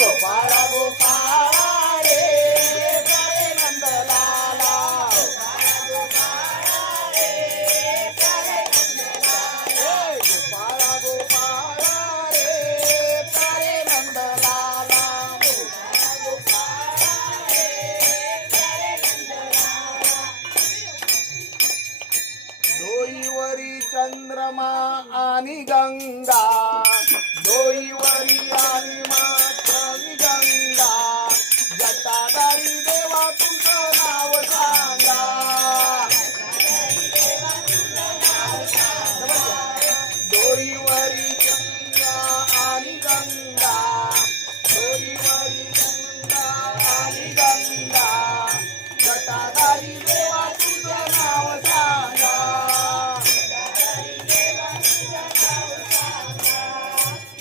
गोपाळा गोपाळा रे प्यारे नंदलाला गोपाळा गोपाळा रे प्यारे नंदलाला डोईवरी चंद्रमा आणि गंगा डोईवरी आणि मातमी गंगा जटाधारी देवा तुझं नाव सांगा डोईवरी गंगा आणि गंगा डोईवरी गंगा आणि गंगा जटाधारी देवा तुझं नाव सांगा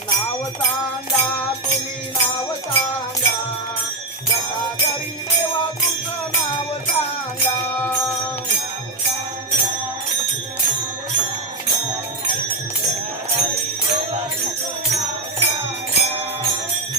नाव सांगा तुम्ही नाव सांगा जटाधारी देवा तुमचं नाव सांगा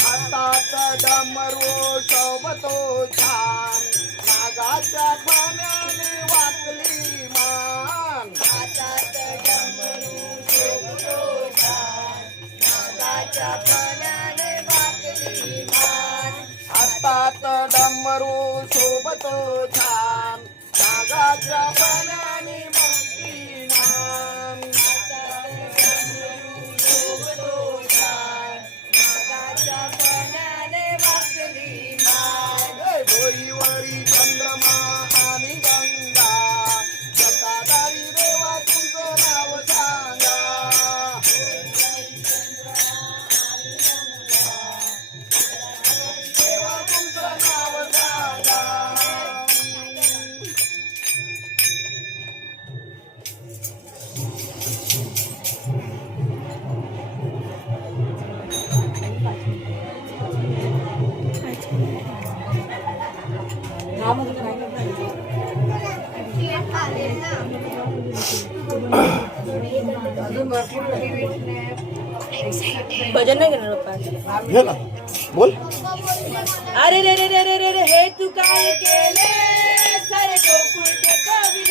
हातात डमरू शोभतो छान नागाच्या पाण्याने वाकली मान हातात डमरू शोभतो छान नागाच्या पाण्याने वाकली मान हातात डमरू शोभतो छान नागाच्या पाण्याने वाकली मान शोभतो छान नागाच्या पाण्याने वाकली मान डोईवरी चंद्रमा आणि गंगा जटाधारी देवा तुझं नाव सांगा देवा तुमचं नाव सांगा भजन नाही करणार पप्पा घे ना बोल अरे रे रे रे रे रे हे तू काय केले सारे गोकुळ ते कविले